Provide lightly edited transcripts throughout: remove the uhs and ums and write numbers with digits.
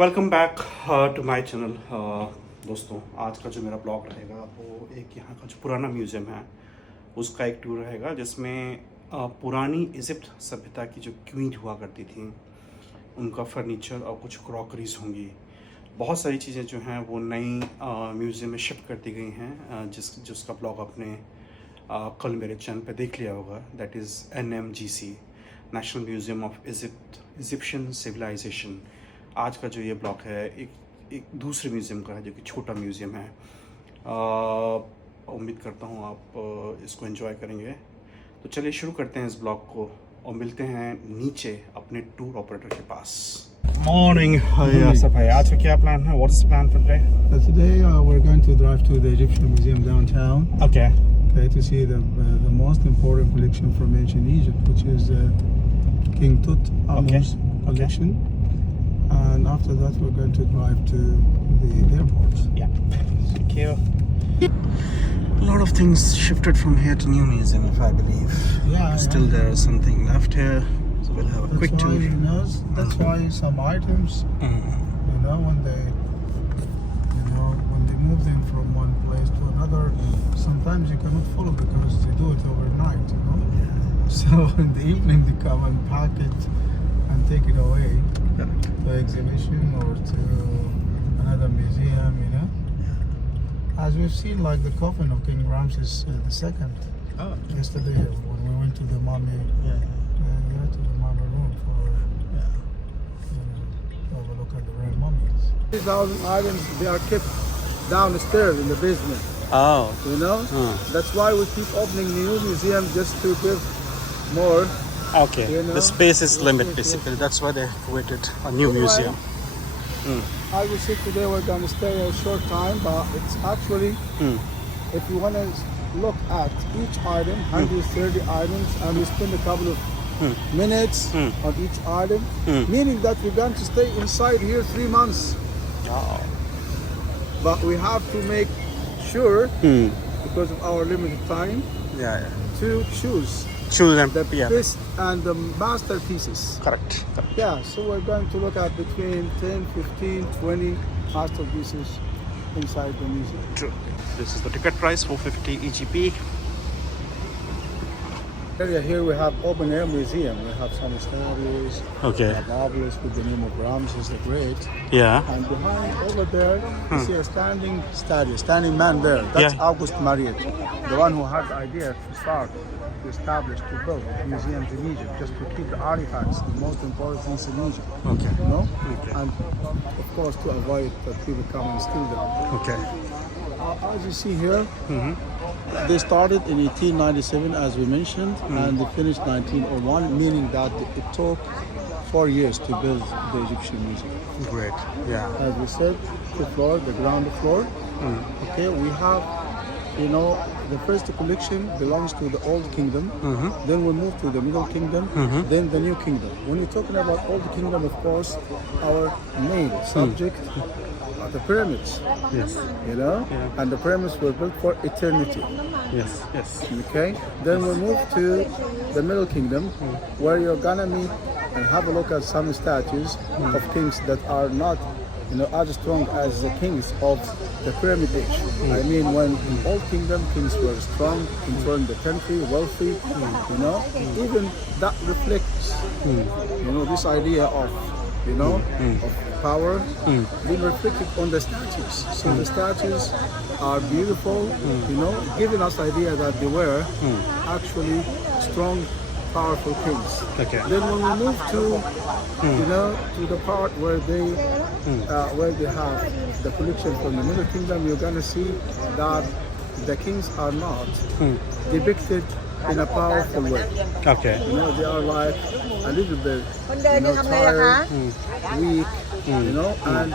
Welcome back to my channel. दोस्तों, आज का जो मेरा ब्लॉग रहेगा वो एक यहाँ का जो पुराना म्यूज़ियम है उसका एक टूर रहेगा, जिसमें पुरानी इजिप्ट सभ्यता की जो क्वीन हुआ करती थी उनका फर्नीचर और कुछ क्रॉकरीज होंगी। बहुत सारी चीज़ें जो हैं वो नई म्यूज़ियम में शिफ्ट कर दी गई हैं, जिसका ब्लॉग आपने कल मेरे चैनल पे देख लिया होगा। That is NMGC, national museum of Egyptian civilisation. आज का जो ये ब्लॉग है एक दूसरे म्यूज़ियम का है, जो कि छोटा म्यूज़ियम है। उम्मीद करता हूँ आप इसको एंजॉय करेंगे। तो चलिए शुरू करते हैं इस ब्लॉग को और मिलते हैं नीचे अपने टूर ऑपरेटर के पास। मॉर्निंग आसफ भाई, आज का क्या प्लान है? What's plan for today? Today we're going to drive to the Egyptian Museum downtown. Okay. Okay, to see the most important collection from ancient Egypt, which is King Tutankhamun's collection. And after that, we're going to drive to the airport. Yeah. Thank you. A lot of things shifted from here to new museum, if I believe. Yeah. Still there is something left here, so we'll have a quick tour. That's why some items, when they move them from one place to another, sometimes you cannot follow because they do it overnight. So in the evening they come and pack it and take it away. To exhibition or to another museum, As we've seen, like the coffin of King Ramses II. Yesterday when we went to the mummy, to the mummy room for to have a look at the real mummies. 3,000 items, they are kept downstairs in the basement. Oh. That's why we keep opening new museums just to give more. Okay. The space is limit basically. That's why they created a new museum. I will say today we're going to stay a short time, but it's actually, if you want to look at each item, 130 items, and we spend a couple of minutes on each item, meaning that we're going to stay inside here 3 months. Oh. But we have to make sure, because of our limited time, to choose them. the best and the masterpieces. Correct. Yeah, so we're going to look at between 10, 15, 20 masterpieces inside the museum. True. This is the ticket price, 450 EGP. Here we have open air museum. We have some statues. Okay. We have marbles with the name of Ramses the Great. Yeah. And behind over there, you see a standing statue, standing man there. That's August Mariette, the one who had the idea to start, to establish, to build museums in Egypt, just to keep the artifacts, the most important things in Egypt. Okay. Okay. And of course to avoid that people come and steal them. Okay. As you see here, they started in 1897, as we mentioned, and they finished 1901, meaning that it took 4 years to build the Egyptian Museum. Great. Yeah. As we said, the ground floor. Okay, we have, the first collection belongs to the Old Kingdom. Then we move to the Middle Kingdom. Then the New Kingdom. When you're talking about Old Kingdom, of course, our main subject are the pyramids. Yes. And the pyramids were built for eternity. Yes. Okay. Then we move to the Middle Kingdom, where you're gonna meet and have a look at some statues of kings that are not, as strong as the kings of the pyramid age. I mean, when in Old Kingdom, kings were strong, controlling the country, wealthy, even that reflects, this idea of, of power, being reflected on the statues. So the statues are beautiful, giving us idea that they were actually strong, powerful kings. Okay. Then when we move to, to the part where they have the collection from the Middle Kingdom, you're gonna see that the kings are not depicted in a powerful way. Okay. They are like a little bit, tired, weak, and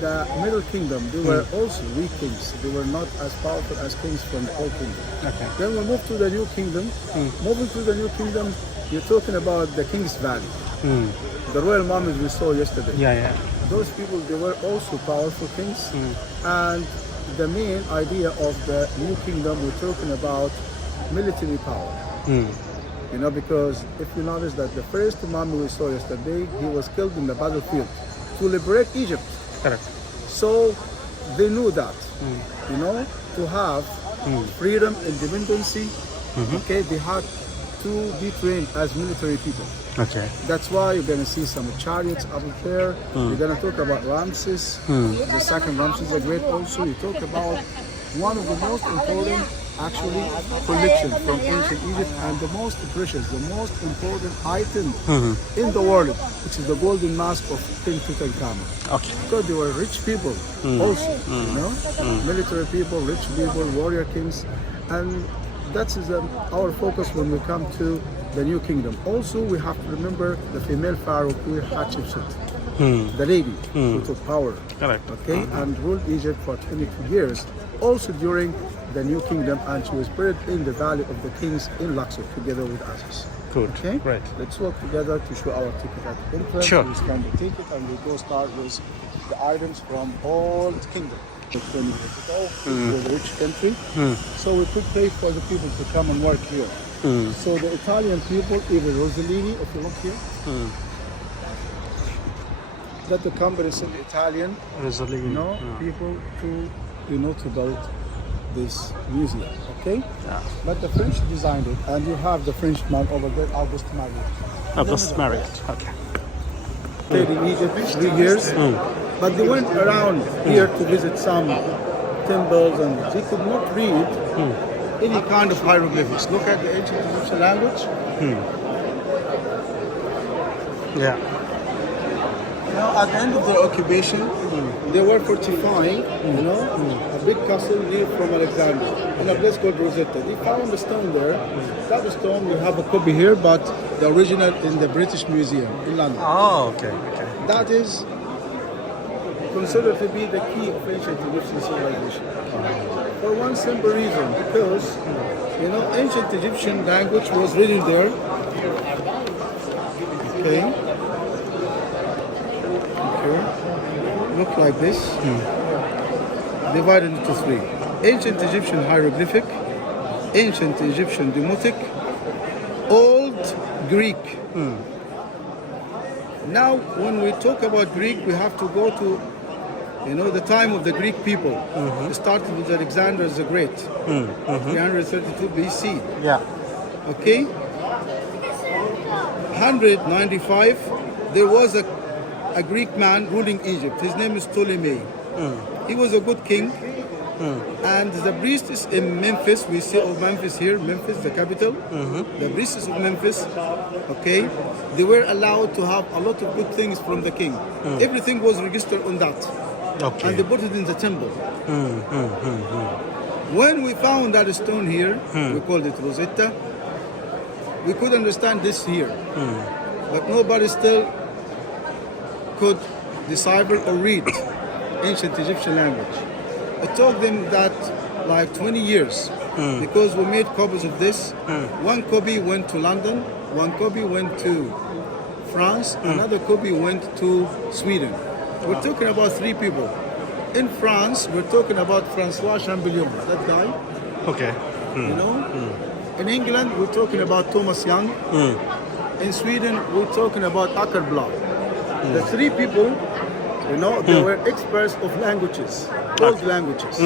the Middle Kingdom, they were also weak kings. They were not as powerful as kings from the Old Kingdom. Okay. Then we move to the New Kingdom. Moving to the New Kingdom, you're talking about the King's Valley. The royal mummies we saw yesterday. Yeah. Those people, they were also powerful kings. And the main idea of the New Kingdom, we're talking about military power. Because if you notice that the first mummy we saw yesterday, he was killed in the battlefield to liberate Egypt. Correct. So they knew that, to have freedom, independency, okay, they had to be trained as military people. Okay. That's why you're gonna see some chariots up there. You're gonna talk about Ramses, the second Ramses the Great. Also, you talk about one of the most important, actually, collection from ancient Egypt and the most precious, the most important item in the world, which is the golden mask of King Tutankhamun. Okay. Because they were rich people, also, military people, rich people, warrior kings, and that is our focus when we come to the new kingdom. Also, we have to remember the female pharaoh, Queen Hatshepsut, the lady who took power, Correct. okay, and ruled Egypt for 22 years. Also during the new kingdom, and she was buried in the Valley of the Kings in Luxor, together with Isis. Good. Okay, Right. Let's walk together to show our ticket at the entrance. Sure. We scan the ticket and we go start with the items from old kingdom. It's 20 years ago, it was a rich country, so we could pay for the people to come and work here. So the Italian people, even Rossellini, if you look here, that the company sent Italian, people to, to build this museum, okay? Yeah. But the French designed it, and you have the Frenchman over there, Auguste Mariette. August Marriott. Okay. Stayed in Egypt 3 years, but they went around here to visit some temples, and they could not read any kind of hieroglyphics. Look at the ancient Egyptian language. Yeah. Now, at the end of their occupation, they were fortifying, a big castle near from Alexandria, in a place called Rosetta. They found a stone there. That stone, we have a copy here, but the original in the British Museum in London. Oh, okay. Okay. That is considered to be the key of ancient Egyptian civilization. For one simple reason, because ancient Egyptian language was written there. Okay. Look like this. Divided into three: ancient Egyptian hieroglyphic, ancient Egyptian demotic, old Greek. Now, when we talk about Greek, we have to go to the time of the Greek people. It started with Alexander the Great, 332 BC. Yeah. Okay? 195, there was a Greek man ruling Egypt. His name is Ptolemy. He was a good king. And the priestess in Memphis, we see of Memphis here, Memphis, the capital. The priestess of Memphis, okay, they were allowed to have a lot of good things from the king. Everything was registered on that. Okay. And they put it in the temple. When we found that stone here, we called it Rosetta, we could understand this here. But nobody still could decipher or read ancient Egyptian language. It took them that like 20 years because we made copies of this. One copy went to London, one copy went to France, another copy went to Sweden. We're talking about 3 people. In France, we're talking about Francois Champollion, that guy. Okay. In England, we're talking about Thomas Young. In Sweden, we're talking about Ackerblad. The 3 people, they were experts of languages, those languages.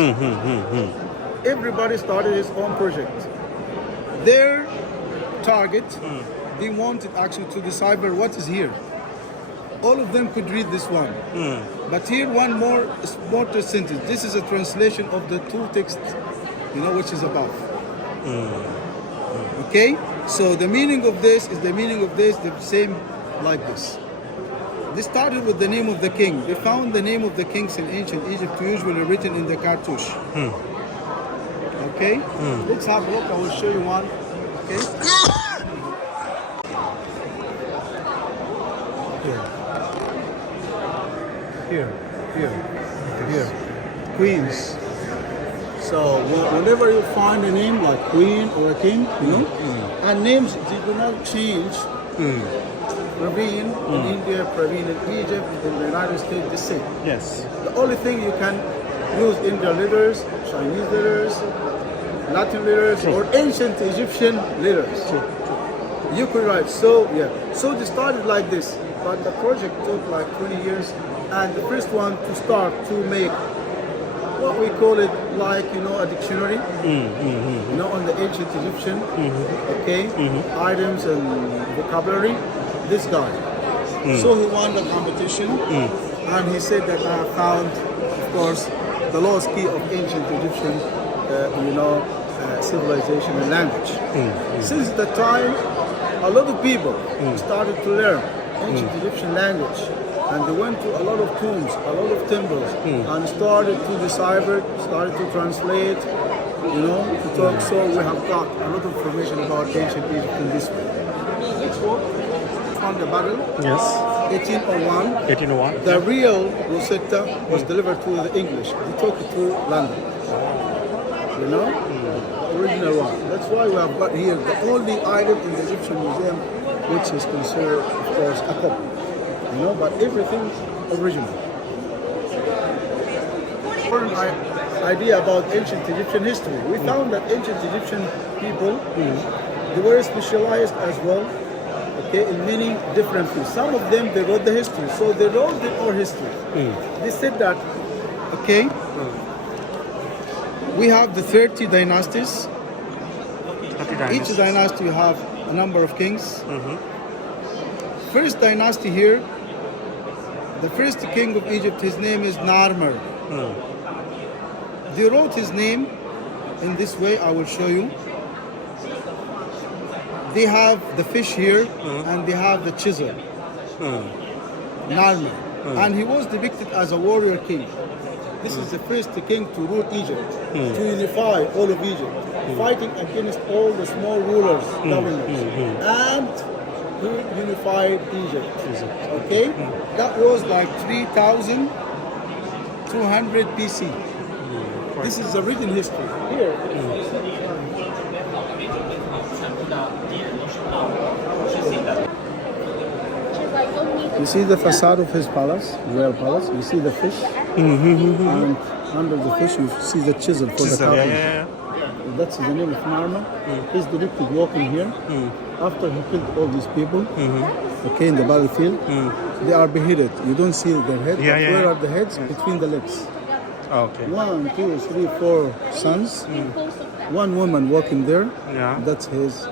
Everybody started his own project. Their target, they wanted actually to decipher what is here. All of them could read this one. But here one more smarter sentence. This is a translation of the 2 texts, which is above. Okay? So the meaning of this is the meaning of this, the same like this. They started with the name of the king. They found the name of the kings in ancient Egypt usually written in the cartouche. Okay? Let's have a look. I will show you one. Okay? Here. Queens. So whenever you find a name like queen or a king, and names they do not change. Praveen in India, Praveen in Egypt, in the United States, the same. Yes. The only thing you can use Indian letters, Chinese letters, Latin letters, or ancient Egyptian letters. You could write. So they started like this, but the project took like 20 years and the first one to start to make what we call it, like, a dictionary, on the ancient Egyptian, okay, items and vocabulary. This guy. So he won the competition, and he said that I have found, of course, the lost key of ancient Egyptian, civilization and language. Since the time, a lot of people started to learn ancient Egyptian language, and they went to a lot of tombs, a lot of temples, and started to decipher, started to translate, to talk. So we have got a lot of information about ancient Egypt in this way. Next one, on the battle. Yes. 1801. 1801. The real Rosetta was delivered to the English. They took it to London. The original one. That's why we have got here the only item in the Egyptian Museum which is considered, of course, a copy. But everything original. Important idea about ancient Egyptian history. We found that ancient Egyptian people, they were specialized as well, okay, in many different fields. Some of them, they wrote the history, so they wrote their own history. They said that, okay, we have the 30 dynasties. Each dynasty have a number of kings. First dynasty here, the first king of Egypt, his name is Narmer. They wrote his name in this way, I will show you. They have the fish here, and they have the chisel. Narmer. And he was depicted as a warrior king. This is the first king to rule Egypt, to unify all of Egypt, fighting against all the small rulers, governors, and he unified Egypt. Okay, that was like 3,200 BC. This is the written history here. You see the facade of his palace, royal palace. You see the fish, and under the fish you see the chisel for the carving. That's the name of Narmer. He's depicted walking here after he killed all these people. Okay, in the battlefield, they are beheaded. You don't see their head. But where are the heads? Between the legs. Okay. 1, 2, 3, 4 sons. One woman walking there. That's his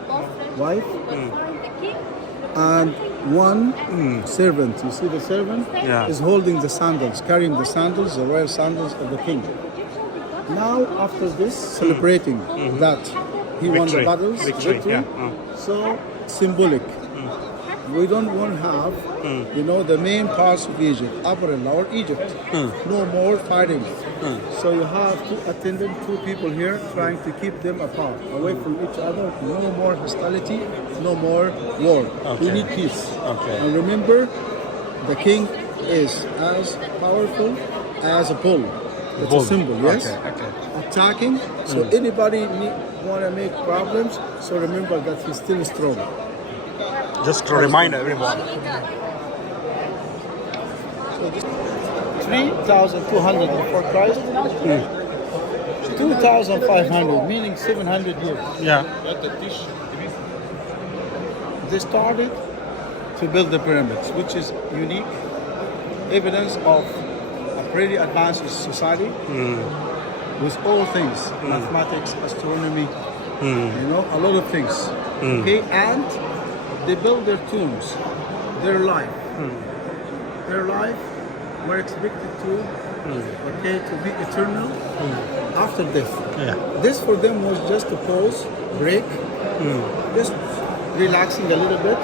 wife. And one servant. You see the servant is holding the sandals, carrying the sandals, the royal sandals of the king. Now, after this, celebrating that he won the battles, victory. So symbolic. We don't want to have, the main parts of Egypt, Upper and Lower Egypt. No more fighting. So you have two attendant, two people here trying to keep them apart, away from each other. No more hostility, no more war. We need peace. And remember, the king is as powerful as a bull. It's a symbol, yes? Attacking. So anybody want to make problems, so remember that he's still strong. Just to remind everyone. So this 3,200 before Christ, 2,500, meaning 700 years. They started to build the pyramids, which is unique evidence of a pretty advanced society with all things, mathematics, astronomy, a lot of things. Okay, and they build their tombs, their life. Their life were expected to be eternal after death. This for them was just a pause, break, just relaxing a little bit.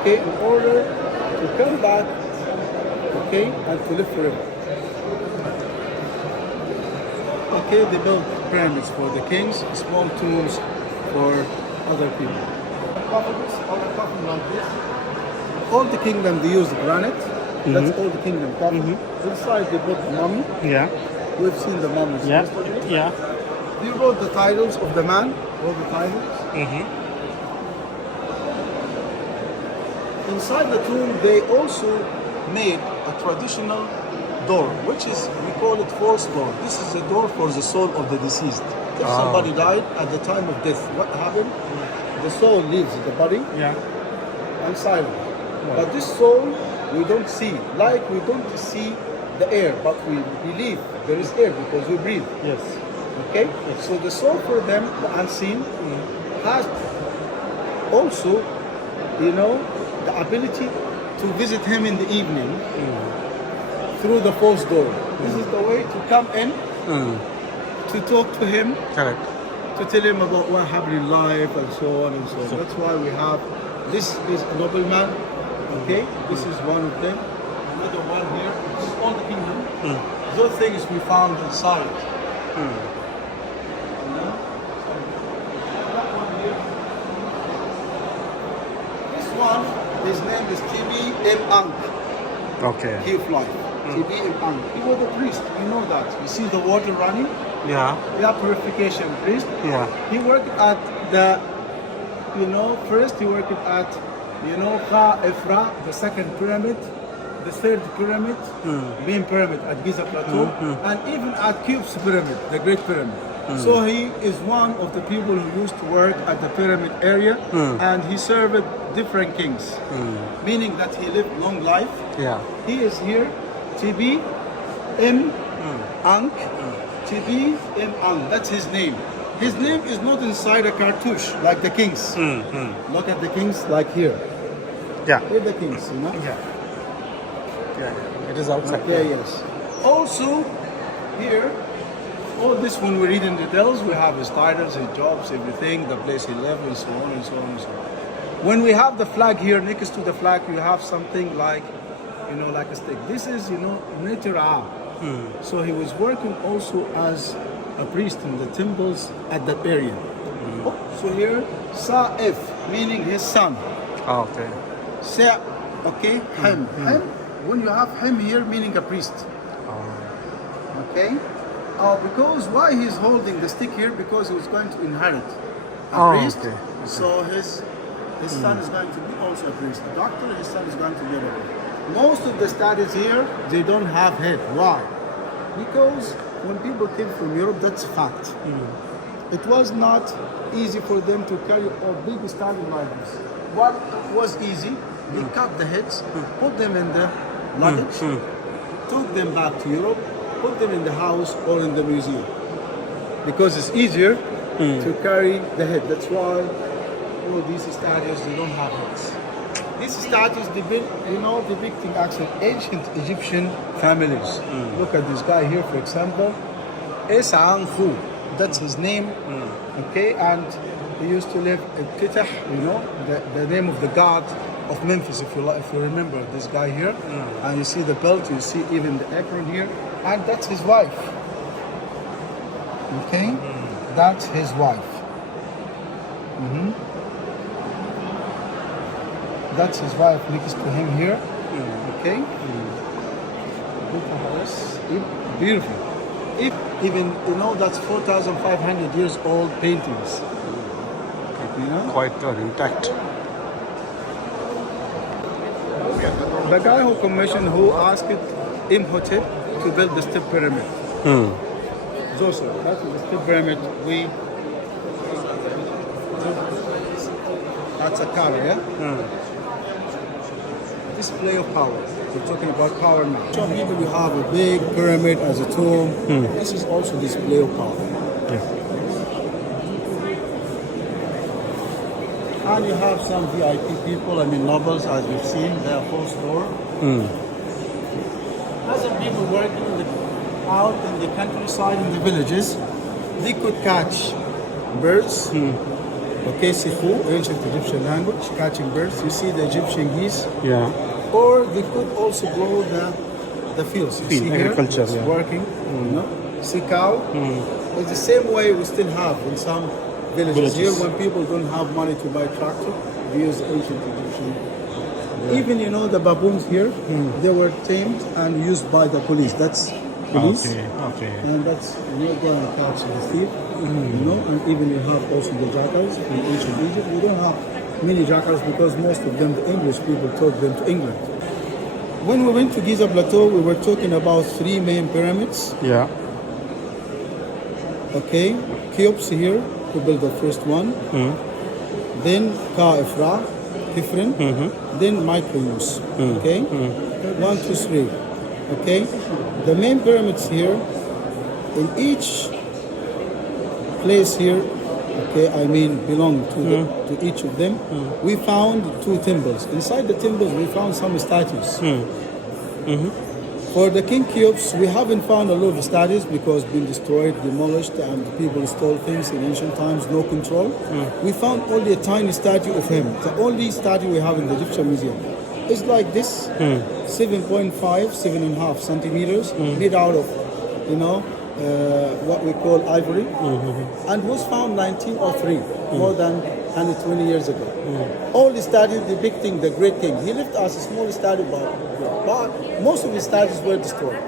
Okay, in order to come back, and to live forever. Okay, they built pyramids for the kings, small tombs for other people. Coffin like this. All the kingdom they use granite. That's all the kingdom coffin. Inside they put the mummy. We've seen the mummies yesterday. They wrote the titles of the man. All the titles. Inside the tomb they also made a traditional door, which is, we call it false door. This is a door for the soul of the deceased. If somebody died at the time of death, what happened? The soul leaves the body and silent. But this soul we don't see. Like we don't see the air, but we believe there is air because we breathe. Yes. Okay? So the soul for them, the unseen, has also, you know, the ability to visit him in the evening through the false door. This is the way to come in, to talk to him, Correct. to tell him about what happened in life and so on and so on. That's why we have, this is a nobleman, okay? This is one of them. Another one here, this is all the kingdom. Those things we found inside. This one, his name is TB Ankh. Okay. He fly. TB Ankh. He was a priest. You know that. You see the water running? Yeah. Yeah, purification priest. Yeah. He worked at the, you know, first he worked at, you know, Ifra, the second pyramid, the third pyramid, main pyramid at Giza Plateau, and even at Khufu's pyramid, the Great Pyramid. So he is one of the people who used to work at the pyramid area, and he served different kings, meaning that he lived long life. Yeah. He is here, TB Ankh. TB Ankh, that's his name. His name is not inside a cartouche like the kings. Look at the kings like here. Yeah. Here the kings, you know? Yeah. Yeah. It is outside. Yeah, yes. Also, here, all this when we read in details, we have his titles, his jobs, everything, the place he lived, and so on and so on and so on. When we have the flag here, next to the flag, you have something like, you know, like a stick. This is, you know, Nitra. So he was working also as a priest in the temples at that area. So here, Sa'if, meaning his son. Oh, okay. Sa, okay, him. Him, when you have him here, meaning a priest. Okay? Because why he's holding the stick here? Because he was going to inherit a priest. Okay. So his son is going to be also a priest. A doctor, his son is going to be a doctor. Most of the statues here, they don't have head. Why? Because when people came from Europe, that's a fact. It was not easy for them to carry a big statue like this. What was easy? They cut the heads, put them in the luggage, took them back to Europe, put them in the house or in the museum. Because it's easier to carry the head. That's why all these statues, they don't have heads. These statues depicting actually ancient Egyptian families. Look at this guy here, for example, Esankhu. That's his name. Okay, and he used to live in Titah, you know, the name of the god of Memphis, if you remember this guy here. And you see the belt, you see even the apron here, and that's his wife. Okay, that's his wife. That's his wife next to him here. Okay. Beautiful. Even, you know, that's 4,500 years old paintings. You know? Quite intact. The guy who commissioned, who asked Imhotep to build the step pyramid. Zoser, that's the step pyramid. That's a car, yeah? Display of power. We're talking about power now. Some people you have a big pyramid as a tomb. This is also display of power. And you have some VIP people, I mean nobles, as you've seen, they are full store. Other people working out in the countryside, in the villages, they could catch birds. Okay, sifu, ancient Egyptian language, catching birds. You see the Egyptian geese. Yeah. Or they could also grow the fields. You see agriculture, here, it's yeah. working. You know? See cow. It's the same way we still have in some villages. Here, when people don't have money to buy tractor, they use ancient Egyptian. Even, you know, the baboons here, they were tamed and used by the police. That's police. Okay. And that's, you're going to catch the thief. You know, and even you have also the jackals in ancient Egypt. We don't have many jackals because most of them, the English people, took them to England. When we went to Giza Plateau, we were talking about 3 main pyramids. Yeah. Okay, Khufu here, who built the first one. Then Ka Ifra, Kifrin, then Mykonos. Okay, 1, 2, 3. Okay, the main pyramids here. In each place here, okay, I mean belong to each of them. We found 2 temples. Inside the temples, we found some statues. For the King Cheops, we haven't found a lot of statues because been destroyed, demolished, and people stole things in ancient times, no control. We found only a tiny statue of him. The only statue we have in the Egyptian Museum. It's like this, 7.5, 7.5 centimeters, made out of, what we call ivory, and was found 1903, more than 120 years ago. All the statues depicting the great king. He left us a small statue, but most of his statues were destroyed.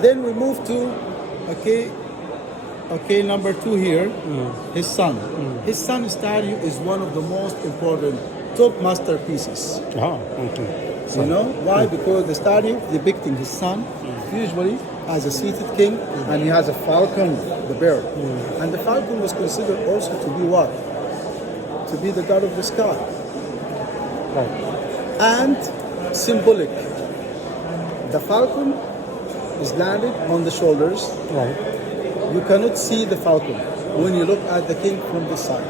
Then we moved to, number 2 here, his son. His son's statue is one of the most important top masterpieces. You know why? Because the statue depicting his son usually as a seated king, and he has a falcon, the bird. And the falcon was considered also to be what? To be the god of the sky. And symbolic. The falcon is landed on the shoulders. You cannot see the falcon when you look at the king from this side.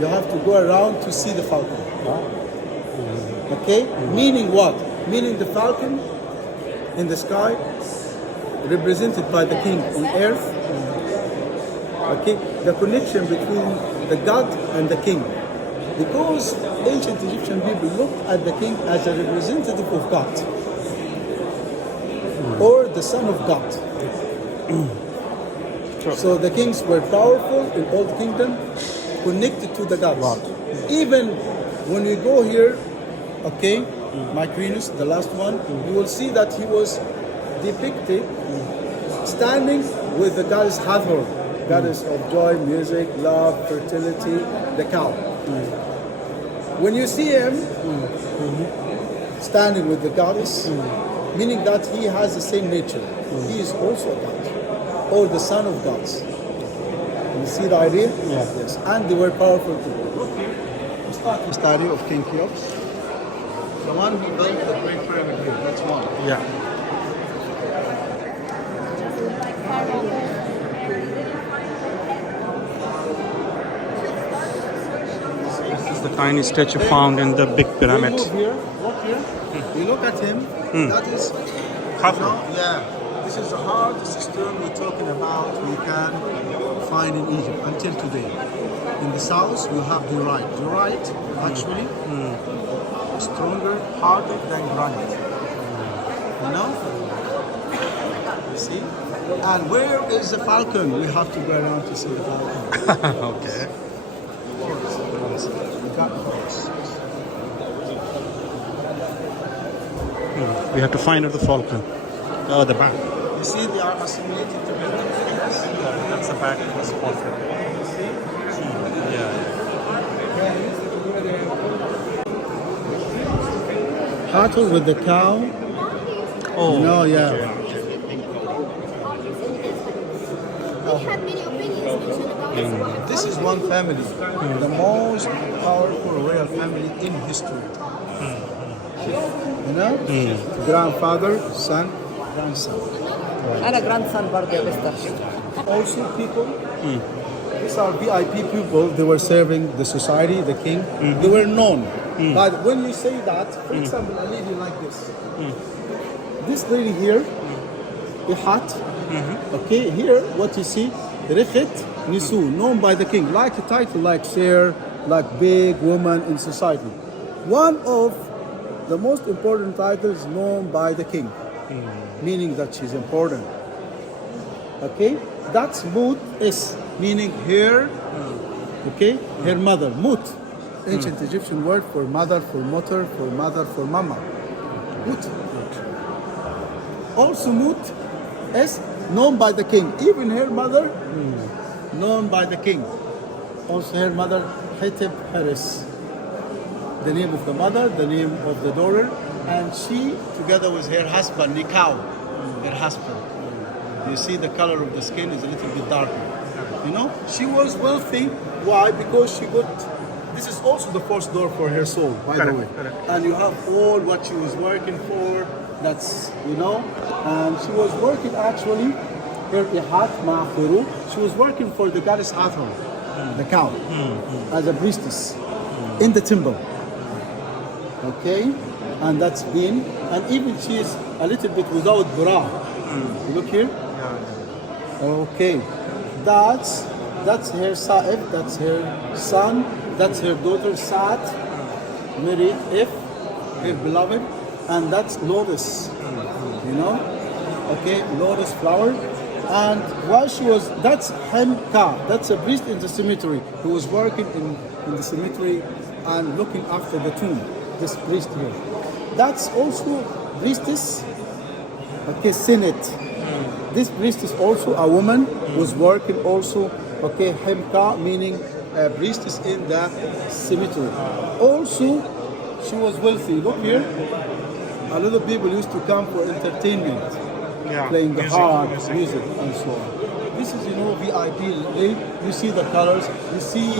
You have to go around to see the falcon. Okay? Meaning what? Meaning the falcon in the sky represented by the king on earth. Okay? The connection between the god and the king. Because ancient Egyptian people looked at the king as a representative of God. Or the son of God. So the kings were powerful in Old Kingdom, connected to the gods. Even when we go here, Mykonos, the last one, you will see that he was depicted standing with the goddess Hathor, goddess of joy, music, love, fertility, the cow. When you see him standing with the goddess, meaning that he has the same nature. He is also a god, or the son of gods. You see the idea? Yes. And they were powerful people. The statue of King Cheops. The one who built the Great Pyramid here. That's one. Yeah. This is the tiny statue found in the big pyramid. We move here, walk here. You look at him. That is Hathor. This is the hardest stone we're talking about we can find in Egypt until today. In the south, you have diorite. Diorite, actually, stronger, harder than granite. You know? You see? And where is the falcon? We have to go around to see the falcon. Okay. We got horse. We have to find out the falcon. Oh, the back. You see, they are assimilated together. That's the back of the falcon. Hathor with the cow. Oh. No, yeah. We have many opinions about this. This is one family, the most powerful royal family in history. You know? Grandfather, son, grandson. أنا grandson برضه Mr. Also people, these are VIP people, they were serving the society, the king. They were known. But when you say that, for example, a lady like this. This lady here, the hat, okay, here what you see, Rikhet Nisu, known by the king, like a title like Sher, like big woman in society. One of the most important titles known by the king, meaning that she's important. Okay, that's Mut is meaning her, okay, her mother. Mut, ancient Egyptian word for mother, for mother, for mama. Mut. Also Mut is known by the king. Even her mother, known by the king. Also her mother, Hetep Haris. The name of the mother, the name of the daughter, and she, together with her husband, Nikau, her husband. You see the color of the skin is a little bit darker. You know, she was wealthy. Why? Because she got This is also the first door for her soul, by the way. And you have all what she was working for. That's, you know, and she was working actually, her Ihat Ma'afiru, she was working for the goddess Hathor, the cow, as a priestess in the temple. Okay, and that's been, and even she is a little bit without bra. Look here. Okay, that's her Sa'ib, that's her son, that's her daughter Sa'at, married If, her beloved, and that's lotus, you know, okay, lotus flower. And while she was, that's Hemka, that's a priest in the cemetery who was working in the cemetery and looking after the tomb, this priest here. That's also priestess, okay, Senate. This priestess also a woman was working also, okay, Hemka meaning a priestess in the cemetery. Also, she was wealthy. Look here, a lot of people used to come for entertainment, playing the harp, music, and so on. This is, you know, VIP. You see the colors, you see,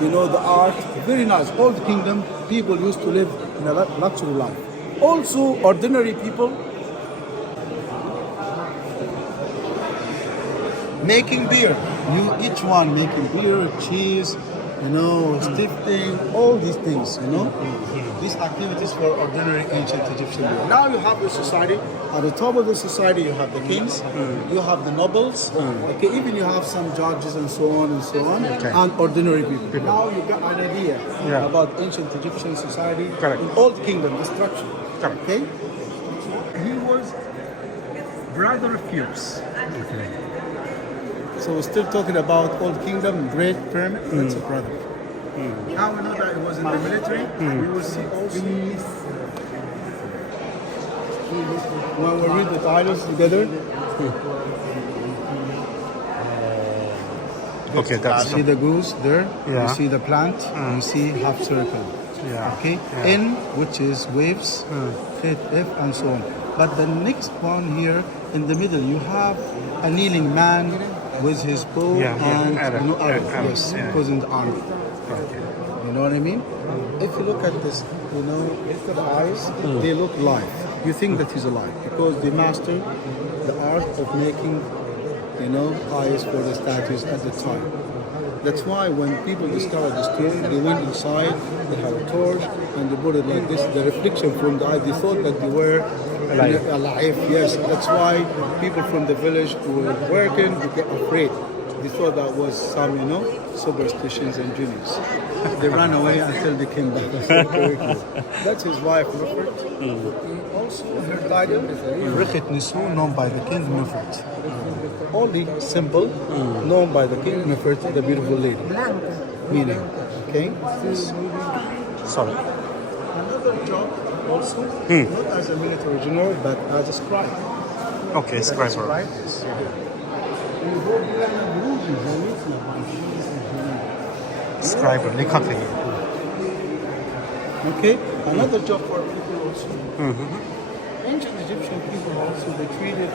you know, the art. Very nice. Old kingdom people used to live in a luxury life. Also, ordinary people making beer. Each one making beer, cheese, you know, stifting, all these things, you know. These activities for ordinary ancient Egyptian people. Now you have the society. At the top of the society, you have the kings, you have the nobles, okay, even you have some judges and so on, and ordinary people. Now you got an idea about ancient Egyptian society in Old Kingdom, the structure. Okay? He was brother of Pharaoh. So we're still talking about Old Kingdom, great firm, that's a brother. Now we know that it was in the military. We will see also when we read the titles together. Okay, that's see the goose there. You see the plant. You see half circle. Okay, N, which is waves, F, and so on. But the next one here in the middle, you have a kneeling man with his bow and arrow. Yes, goes in the army. You know what I mean? If you look at this, you know, the eyes, they look live. You think that he's alive because they mastered the art of making, you know, eyes for the statues at the time. That's why when people discovered this tomb, they went inside, they had a torch, and they put it like this. The reflection from the eye, they thought that they were alive. Yes, that's why people from the village who were working would get afraid. They thought that was some, you know, superstitions and genius. They ran away until they came back. That's his wife, Nufert. Also, her title, Rikhet Nisu, known by the king, Nufert. Only symbol known by the king, Nufert, the beautiful lady. Meaning, okay? sorry. Another job also, not as a military general, but as a scribe. Okay, scribe. Scribe, लिखक है ये. Okay, another job for people also. Ancient Egyptian people also, they treated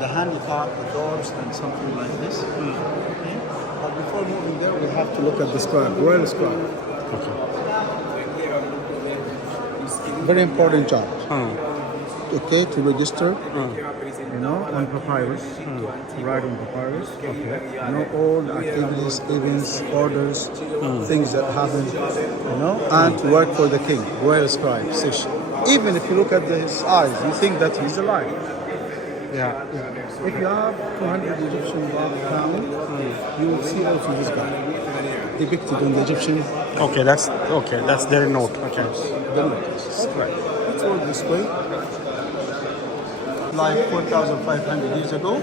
the handicap, the doors, and something like this. Okay? But before moving there, we have to look at the scribe, royal scribe. Okay. Very important job. Okay, to register, you know, on papyrus, write on papyrus. Okay. You know, all the activities, events, orders, things that happen, you know, and to work for the king, royal scribe, Sish. Even if you look at his eyes, you think that he's alive. Yeah. If you have 200 Egyptian family, you will see also this guy depicted on the Egyptian. Okay, that's their note. Okay. The note. Right. Let's work this way. Like 4,500 years ago,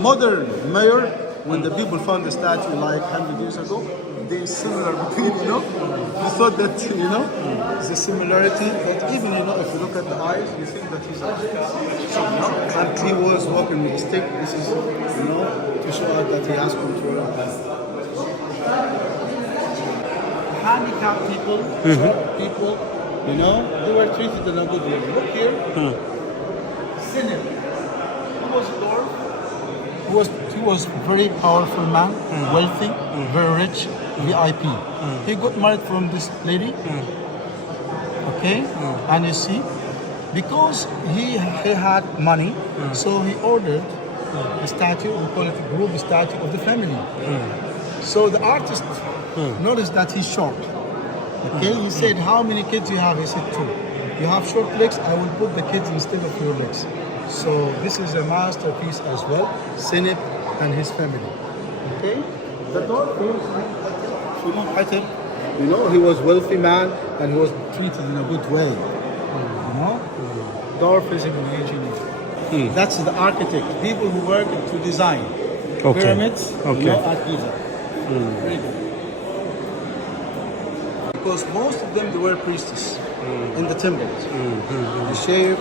modern mayor, when the people found the statue like 100 years ago, they similar between, you know, you thought that, you know, there's a similarity, but even, you know, if you look at the eyes, you think that he's alive. So, you know, and he was walking with a stick. This is, you know, to show out that he has control of that. Handicapped people, people, you know, they were treated in a good way. Look here. Sinner. Who was a dwarf? He was a very powerful man, wealthy, very rich, VIP. He got married from this lady. Okay, and you see, because he had money, so he ordered a statue. We call it a group statue of the family. So the artist noticed that he's short. Okay, he said, "How many kids you have?" He said, 2. You have short legs. I will put the kids instead of your legs. So this is a masterpiece as well. Senep and his family. Okay, the dog you know, he was wealthy man and he was treated in a good way. You know, dwarfism and engineering. That's the architect, people who work to design pyramids. You know, at Giza. Very good. Because most of them they were priestess in the temples. They shaved,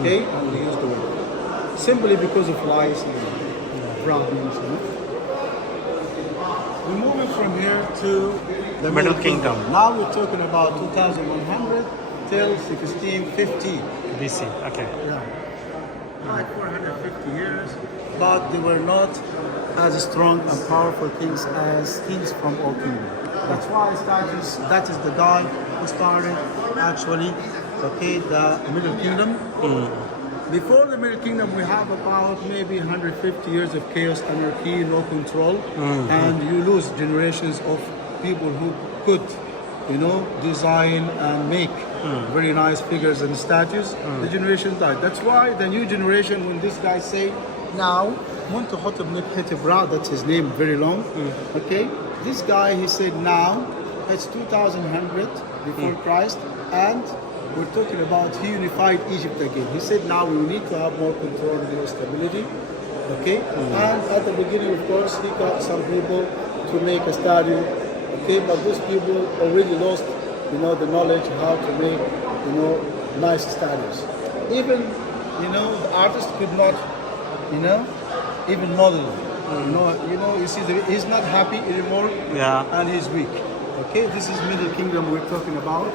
okay, and they used the word simply because of lice and problems. You know? We're moving from here to the Middle Kingdom. Now we're talking about 2100 till 1650 BC. Okay. Yeah, like 450 years, but they were not as strong and powerful kings as kings from all kingdom. That's why statues. That is the guy who started actually, okay, the Middle Kingdom. Before the Middle Kingdom, we have about maybe 150 years of chaos, anarchy, no control, and you lose generations of people who could, you know, design and make very nice figures and statues. The generation died. That's why the new generation, when this guy say, now, that's his name, very long, okay? This guy, he said now, it's 2100 before Christ, and we're talking about he unified Egypt again. He said now we need to have more control and more stability. Okay? And at the beginning, of course, he got some people to make a statue. Okay, but those people already lost, you know, the knowledge how to make, you know, nice statues. Even, you know, the artist could not, you know, even model. You see, he's not happy anymore. Yeah. And he's weak. Okay, this is Middle Kingdom we're talking about.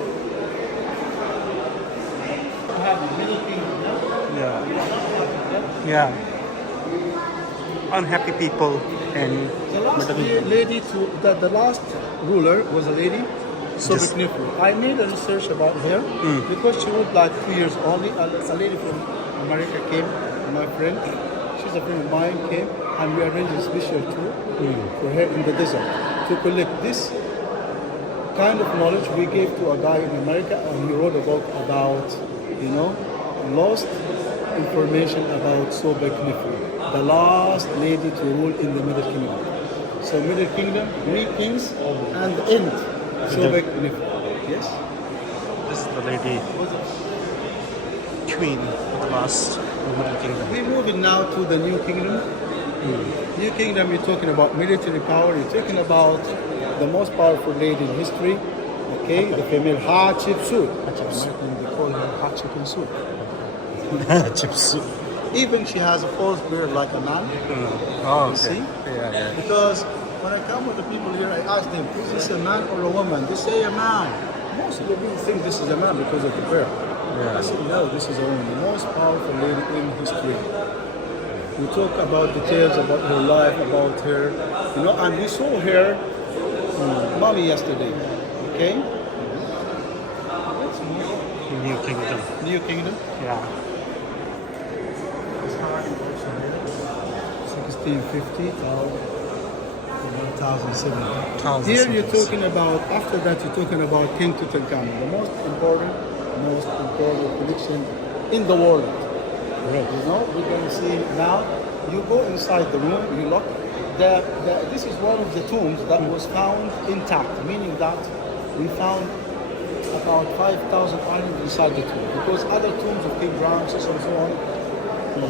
Yeah. Unhappy people and the last lady the last ruler was a lady, Sobeknefu. I made a research about her because she was like 2 years only. A lady from America came, my friend. She's a friend of mine, came, and we arranged a special tour for her in the desert to collect this kind of knowledge. We gave to a guy in America, and he wrote a book about, you know, lost information about Sobeknefu, the last lady to rule in the Middle Kingdom. So Middle Kingdom, 3 kings, and the end, Sobeknefu. Yes? this is the lady queen of the last Middle Kingdom. We're moving now to the New Kingdom. New Kingdom, you're talking about military power, you're talking about the most powerful lady in history, okay, the female Hatshepsut. They call her Hatshepsut. Even she has a false beard like a man. Oh, You see? Yeah. Because when I come with the people here, I ask them, is this a man or a woman? They say a man. Most of the people think this is a man because of the beard. I said, no, this is a woman, the most powerful lady in history. We talk about details about her life, about her, you know, and we saw her mommy yesterday. Okay? New Kingdom. New Kingdom. Yeah. 1650 to 1007. 1007. Here you're talking about, after that you're talking about King Tutankhamun, the most important collection in the world. You know, we're going to see now, you go inside the room, you look, this is one of the tombs that was found intact, meaning that we found about 5,000 items inside the tomb, because other tombs of King Ramses and so on,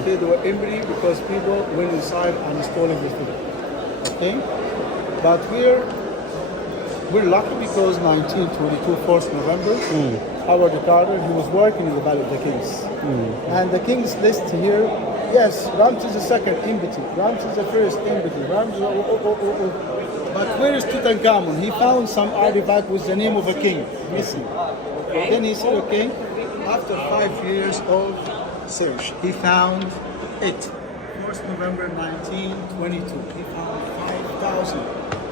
okay, they were empty because people went inside and stole everything. Okay? But here, we're lucky because 1922, 1st November, Howard Carter, he was working in the Valley of the Kings. And the King's list here, yes, Ramses II, empty. Ramses I, empty. Ramses, But where is Tutankhamun? He found some artifact with the name of a king, missing. Then he said, okay, after 5 years of search, he found it. 1st November 1922, he found 5,000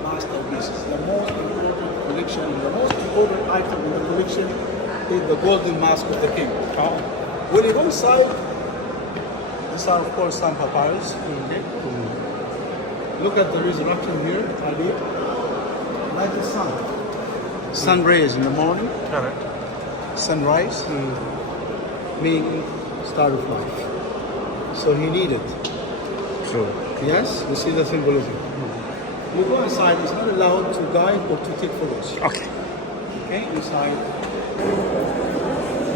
masterpieces. The most important collection, the most important item in the collection is the golden mask of the king. When you go inside, these are of course some papyrus. Okay. Look at the resurrection here, Ali. Like the sun. Sun rays in the morning, Correct. sunrise, being star of life. So he needed. True. Yes, you see the symbolism. You go inside, it's not allowed to guide or to take photos. Okay. Okay, inside.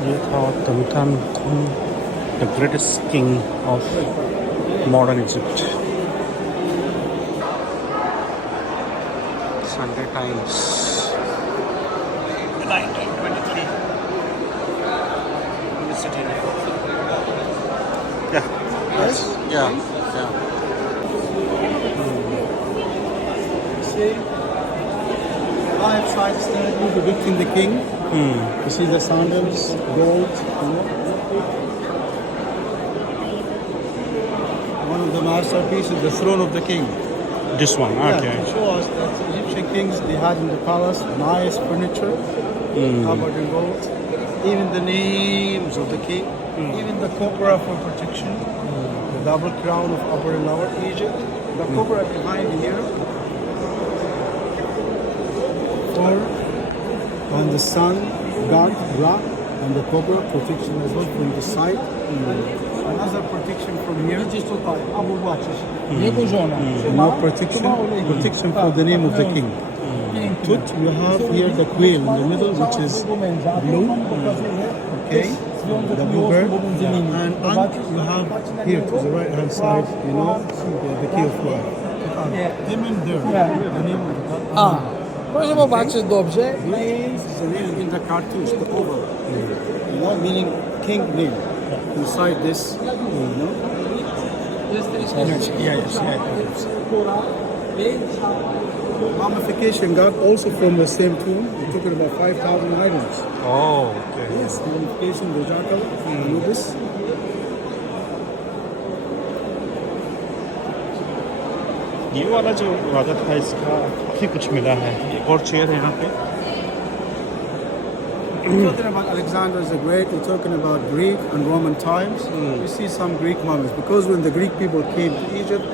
ये था तंखानखुन, the greatest king of modern Egypt. Sunday Times, 1923. Yeah. Yes. Yeah. Yeah. See, five side statues depicting the king. You see the sandals, gold. One of the masterpieces, the throne of the king. This one. Yeah, Okay. to show us that Egyptian kings, they had in the palace nice furniture, covered in gold. Even the names of the king, even the cobra for protection, the double crown of Upper and Lower Egypt, the cobra behind here, for when the sun, God, Ra, and the cobra protection as well from the side. Another protection from here. No protection for the name of the king. Tut, you have here the quail in the middle, which is blue. Okay, the bluebird. And Ankh, you have here to the right hand side, you know, the key of life. Them and there, the name of the god. Proszę zobaczyć dobrze. This is the name in the cartouche, the oval. You know, meaning king name. Inside this, you know. Yes. Mummification got also from the same tomb. We're talking about 5,000 items. Oh, okay. Yes, mummification, the jackal, Anubis. ये वाला जो इबादत है इसका काफी कुछ मिला है. एक और चेयर है यहाँ पे. We're talking about Alexander the Great, we're talking about Greek and Roman times. You see some Greek mummies, because when the Greek people came to Egypt,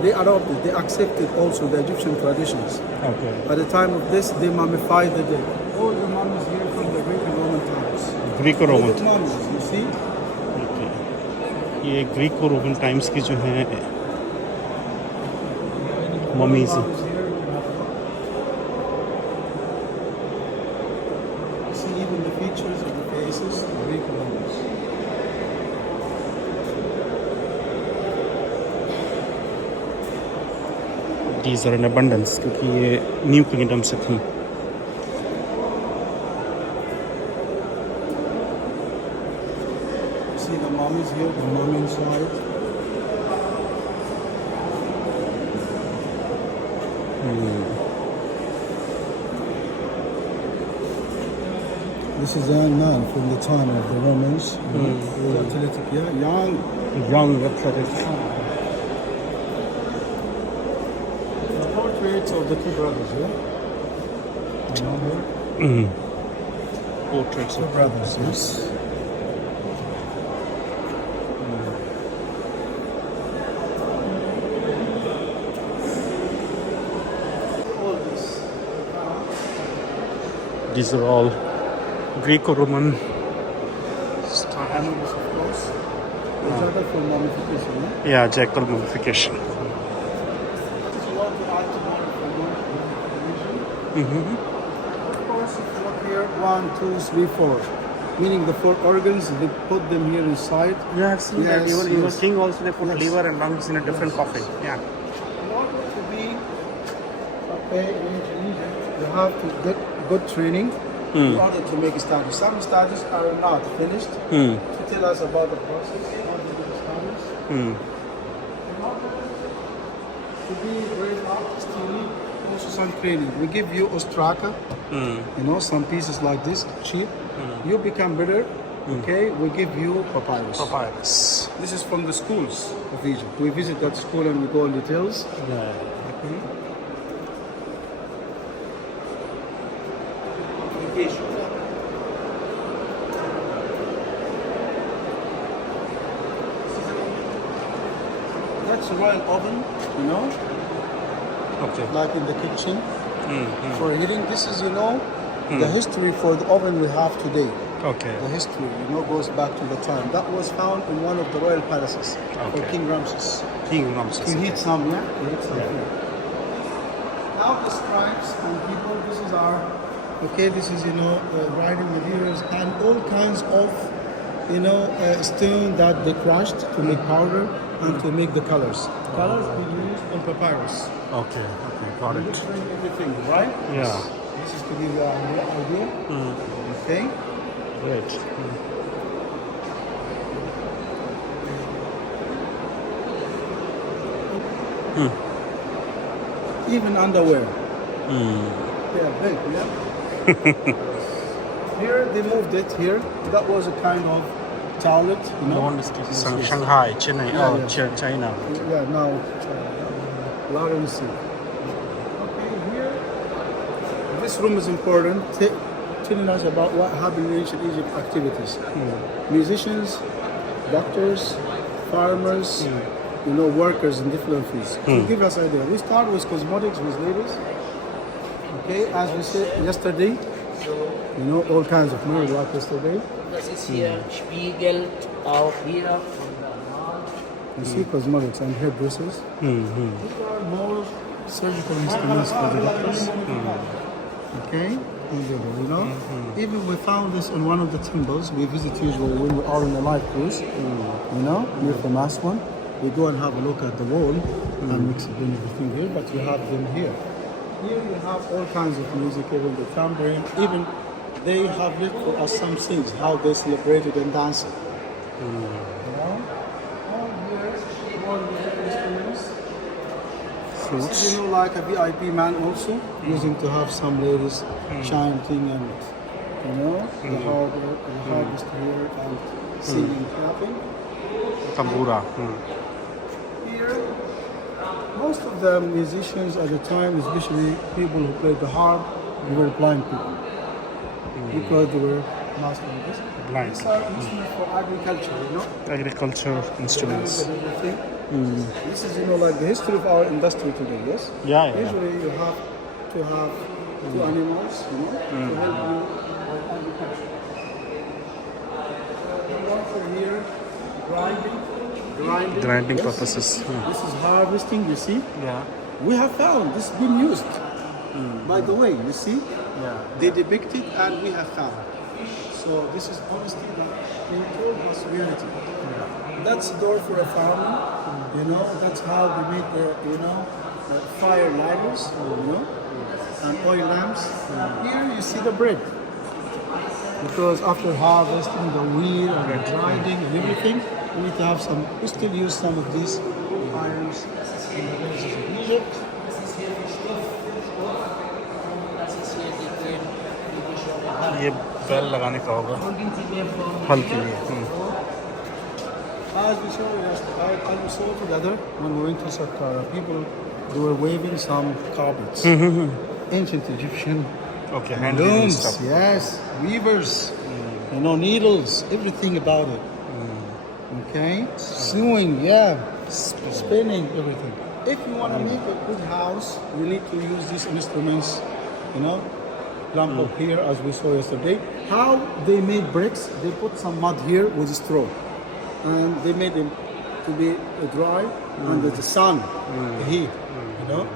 they adopted, they accepted also the Egyptian traditions. Okay. At the time of this, they mummified the dead. All the mummies here from the Greek and Roman times. Greek और Roman. The mummies, you see? Okay. ये Greek और Roman times की जो है mummies. Mummies here. You see even the features of the faces, Greek and Romans. These are in abundance क्योंकि ये new kingdom से थी. See the mummies here, the mummy inside. This is a nun from the time of the Romans. Athletic, yeah, young. Young athletic. The portraits of the two brothers, yeah? You know here? Portraits Two of brothers, yes. All this. These are all Greco-Roman style. Animals, of course. The jacket for mummification, yeah? Yeah, jackal mummification. If you want to add to mummification, of course, if you look here, 1, 2, 3, 4. Meaning the 4 organs, they put them here inside. Yeah, I've seen that. Yes, Even yes. king also they put Yes. liver and lungs in a different coffin. Yeah. In order to be okay in Egypt, you have to get good training in order to make statues. Some statues are not finished. To tell us about the process of the statues. In order to be great artists, you need also some training. We give you ostraka, you know, some pieces like this, cheap. You become better. Okay, we give you papyrus. Papyrus. This is from the schools of Egypt. We visit that school and we go in details. Yeah. That's a royal oven, you know, Okay. like in the kitchen for heating. This is, you know, the history for the oven we have today. Okay. The history, you know, goes back to the time. That was found in one of the royal palaces for Okay. King Ramses. King Ramses. To heat some, yeah? To heat some here. Now the scribes and people, this is our, okay, this is, you know, writing materials and all kinds of, you know, stone that they crushed to make powder and to make the colors. Colors we use on papyrus. Okay. Okay. Got it. Different everything, right? Yeah. This is to give you an idea. Okay? Great. Even underwear. They are big, yeah? Here, they moved it here. That was a kind of toilet, you know? Shanghai, Chennai, Yeah, oh, yeah. China. Yeah, now, Lawrence. Okay, here, this room is important, telling us about what happened in ancient Egypt activities. Musicians, doctors, farmers, you know, workers in different fields. To give us an idea, we start with cosmetics with ladies. Okay, as we said yesterday, you know, all kinds of mirrors like yesterday. Das ist hier Spiegel, auch hier. You see cosmetics and hairdressers. These are more surgical instruments for the doctors. Okay, you know. Even we found this in one of the temples we visit usually when we are on a live cruise. You know, near the last one. We go and have a look at the wall and we explain everything here, but you have them here. Here you have all kinds of music, even the tambourine, even they have lit for us some things, how they celebrated and danced. You know? All here, all music instruments. Fruits. You know, like a VIP man also, using to have some ladies chanting and, you know, the harvest here and singing, clapping. Tambura. Here, most of the musicians at the time, especially people who played the harp, they were blind people. Because they were mastering this. Blind. These are instruments for agriculture, you know? Agriculture instruments. Everything. This is, you know, like the history of our industry today, yes? Yeah. Usually you have to have two animals, you know, to help you with agriculture. Water here, grinding yes. Purposes. This is harvesting, you see? Yeah. We have found this been used. By the way, you see? Yeah. They depict it and we have found. So this is honesty that they told us reality. That's the door for a farmer, you know, that's how they make the, you know, fire lighters, you know, and oil lamps. Here you see the bread. Because after harvesting the wheat and the grinding and everything, we need to have some, we still use some of these irons in the places of Egypt. ये bell लगाने का होगा फल के लिए As we saw together when we went to Saqqara, people they were waving some carpets, ancient Egyptian Okay, handling looms, stuff. yes, weavers, you know, needles, everything about it. Okay, sewing, yeah, spinning, everything. If you want to make a good house, you need to use these instruments, you know. Lamp up here, as we saw yesterday. How they made bricks? They put some mud here with straw, and they made them to be dry under the sun, the heat. You know,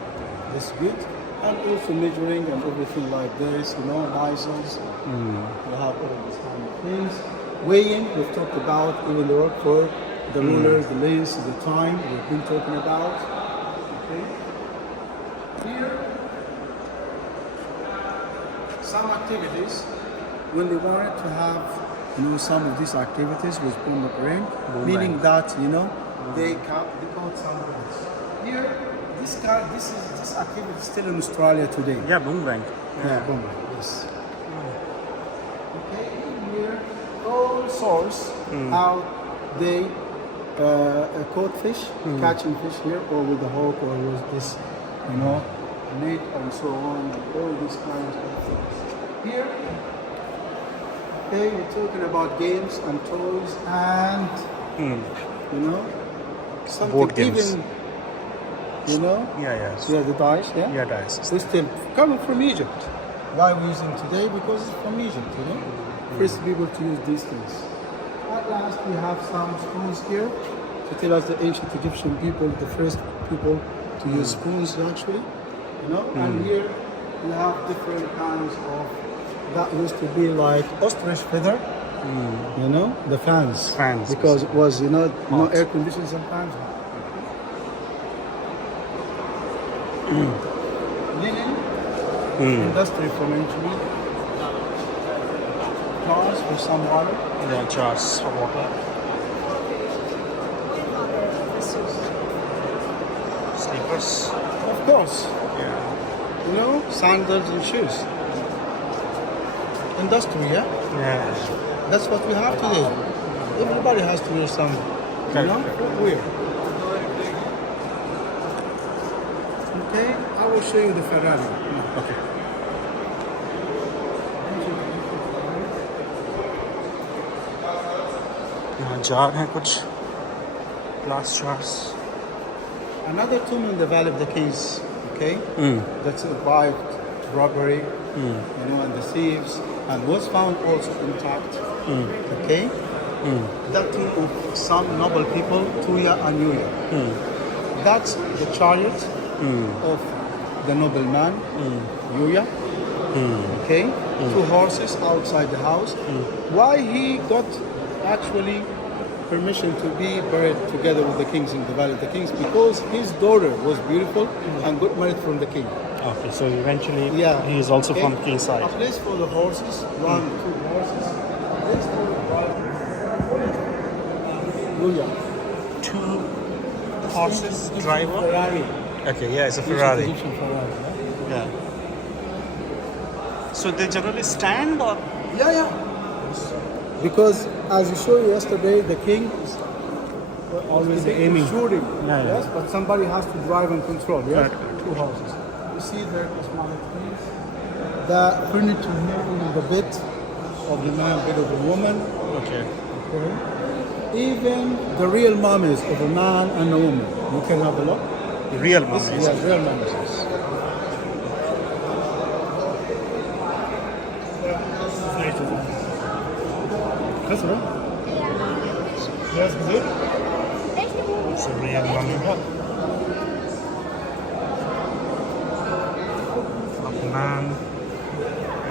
this good, and also measuring and everything like this. You know, measures. You have all these kind of things. Weighing. We've talked about even the work for the rulers, the lengths, the time. We've been talking about. Okay. Here. Some activities, when they wanted to have, you know, some of these activities with boomerang, meaning that, you know, they caught some birds. Here, this activity is still in Australia today. Yeah, boomerang. Yeah, boomerang, yes. Okay, here, all source how they caught fish, catching fish here, or with the hook, or with this, you know, net and so on, all these kinds of things. Here, okay, we're talking about games and toys and, you know, something board games. even, you know, Yeah. yeah, the dice, yeah? Yeah, dice. We still coming from Egypt. Why we using today? Because it's from Egypt, you know? First people to use these things. At last we have some spoons here to tell us the ancient Egyptian people, the first people to use spoons actually, you know? And here we have different kinds of, that used to be like ostrich feather, you know? The fans. Fans. Because it was, you know, no Hot. air conditioning sometimes. Linen, industry from ancient. Jars for some water. Yeah, jars for water. Sleepers. Of course, Yeah. you know, sandals and shoes. Industry, yeah? Yeah. That's what we have today. Everybody has to wear some, you know, footwear. Okay, I will show you the Ferrari. Okay. यहाँ jar हैं कुछ glass jars. Another tomb in the Valley of the Kings, okay? That survived robbery, you know, and the thieves, and was found also intact, okay? That tomb of some noble people, Tuya and Yuya. That's the chariot of the nobleman, Yuya, okay? Two horses outside the house. Why he got actually permission to be buried together with the kings in the Valley of the Kings? Because his daughter was beautiful and got married from the king. Okay, so eventually Yeah. he is also Okay. from King's A side. place for the horses, one, two horses. A place for the Yuya. Two horses, driver. Ferrari. Okay, yeah, it's a Ferrari. Egyptian Ferrari. Yeah. So they generally stand or? Yeah. Because as you showed yesterday, the king is always aiming. shooting. Yeah. Yes, but somebody has to drive and control. Yes, Right. two horses. You see there is one of these. The furniture here in the bed of the man, bed of the woman. Okay. Okay. Even the real mummies of a man and a woman. You can have a look. The real This mummies. is real mummies. Kızım. Biraz güzel. It's a real mummy. Of a man.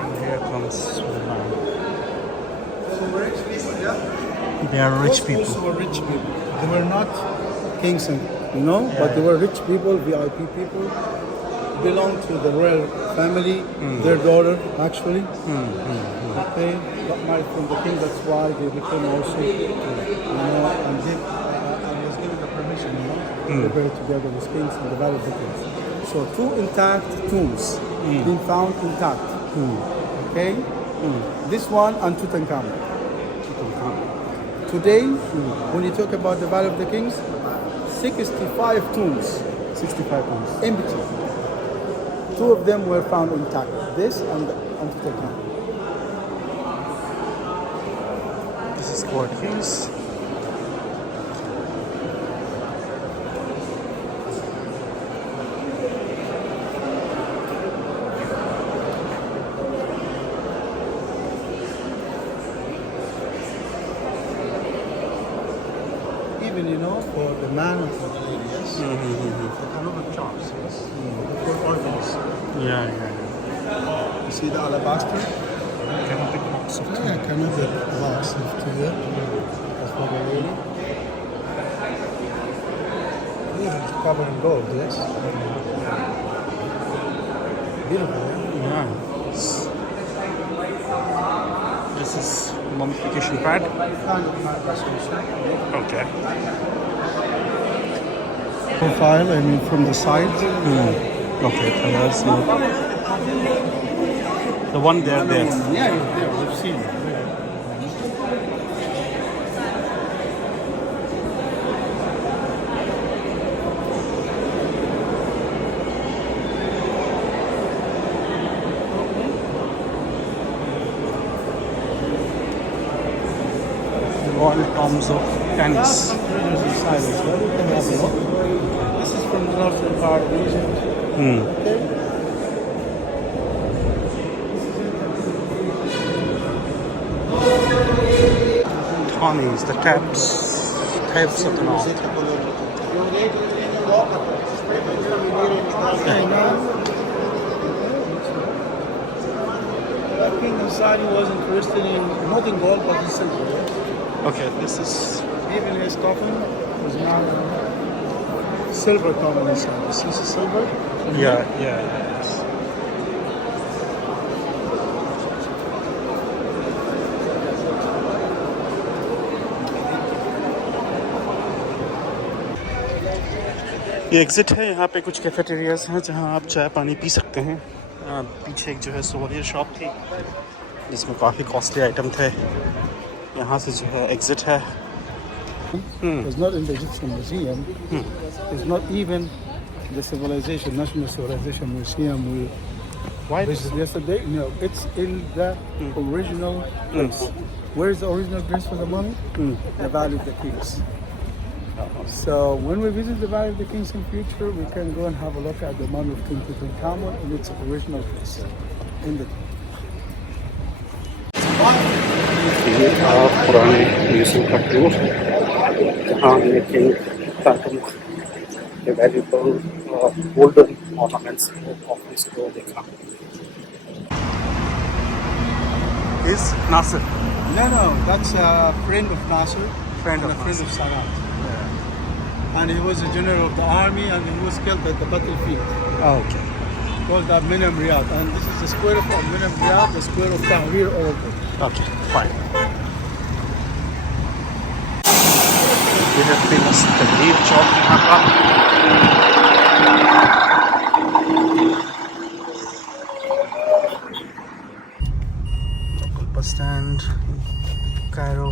And here comes the man. So rich people, yeah? They are rich Those people. also were rich people. They were not kings, and you know, but they were rich people, VIP people, belonged to the royal family. Their daughter, actually, they got married from the king. That's why they became also, you know, and was given the permission, you know, to bury together with kings in the Valley of the Kings. So two intact tombs been found intact. Okay, this one and Tutankhamun. Today, when you talk about the Valley of the Kings, 65 tombs. 65 tombs. Empty. Two of them were found intact. This and Tutankhamun. This is Court Kings. Even, you know, for the man and for the lady, yes. The kind of charms, yes. For organs. Yeah. You see the alabaster? Canopy box of Yeah, kind of the box of two. That's for the lady. Yeah, it's covered in gold, yes. Beautiful, yeah? Yeah. This is mummification pad. Kind of resolution. Okay. Profile, I mean, from the side. Okay, and that's the one there. Yeah, we've seen it. Royal tombs of tennis. There's a side as well. You can have a look. This is from the northern part of Egypt. Okay. Tawnies, the types of the north. King Hassan was interested in not in gold but in silver. Okay, this is Even his coffin was now silver coffin inside. This is silver. yes. ये exit है। यहाँ पे कुछ cafeterias हैं जहाँ आप चाय पानी पी सकते हैं। पीछे एक जो है सोवनियर शॉप थी जिसमें काफ़ी कॉस्टली आइटम थे। यहाँ से जो है एग्ज़िट है। It's not in the Egyptian Museum. It's not even the civilization, National Civilization Museum we visited yesterday. No, it's in the original place. Where is the original place for the mummy? The Valley of the Kings. So when we visit the Valley of the Kings in future, we can go and have a look at the mummy of King Tutankhamun in its original place. In the ये था पुराने museum का tour जहाँ हमने king टुटनखामुन के valuable golden ornaments office को देखा। Is Nasser? No, that's a friend of Nasser, Friend of and a friend Nasser. of Sadat. And he was a general of the army, and he was killed at the battlefield. Oh, okay. Called Minam Riyadh, and this is the square of Minam Riyadh, the square of Tahrir over. Okay, fine. ये है famous तहरीर चौक यहाँ का। Local bus stand, Cairo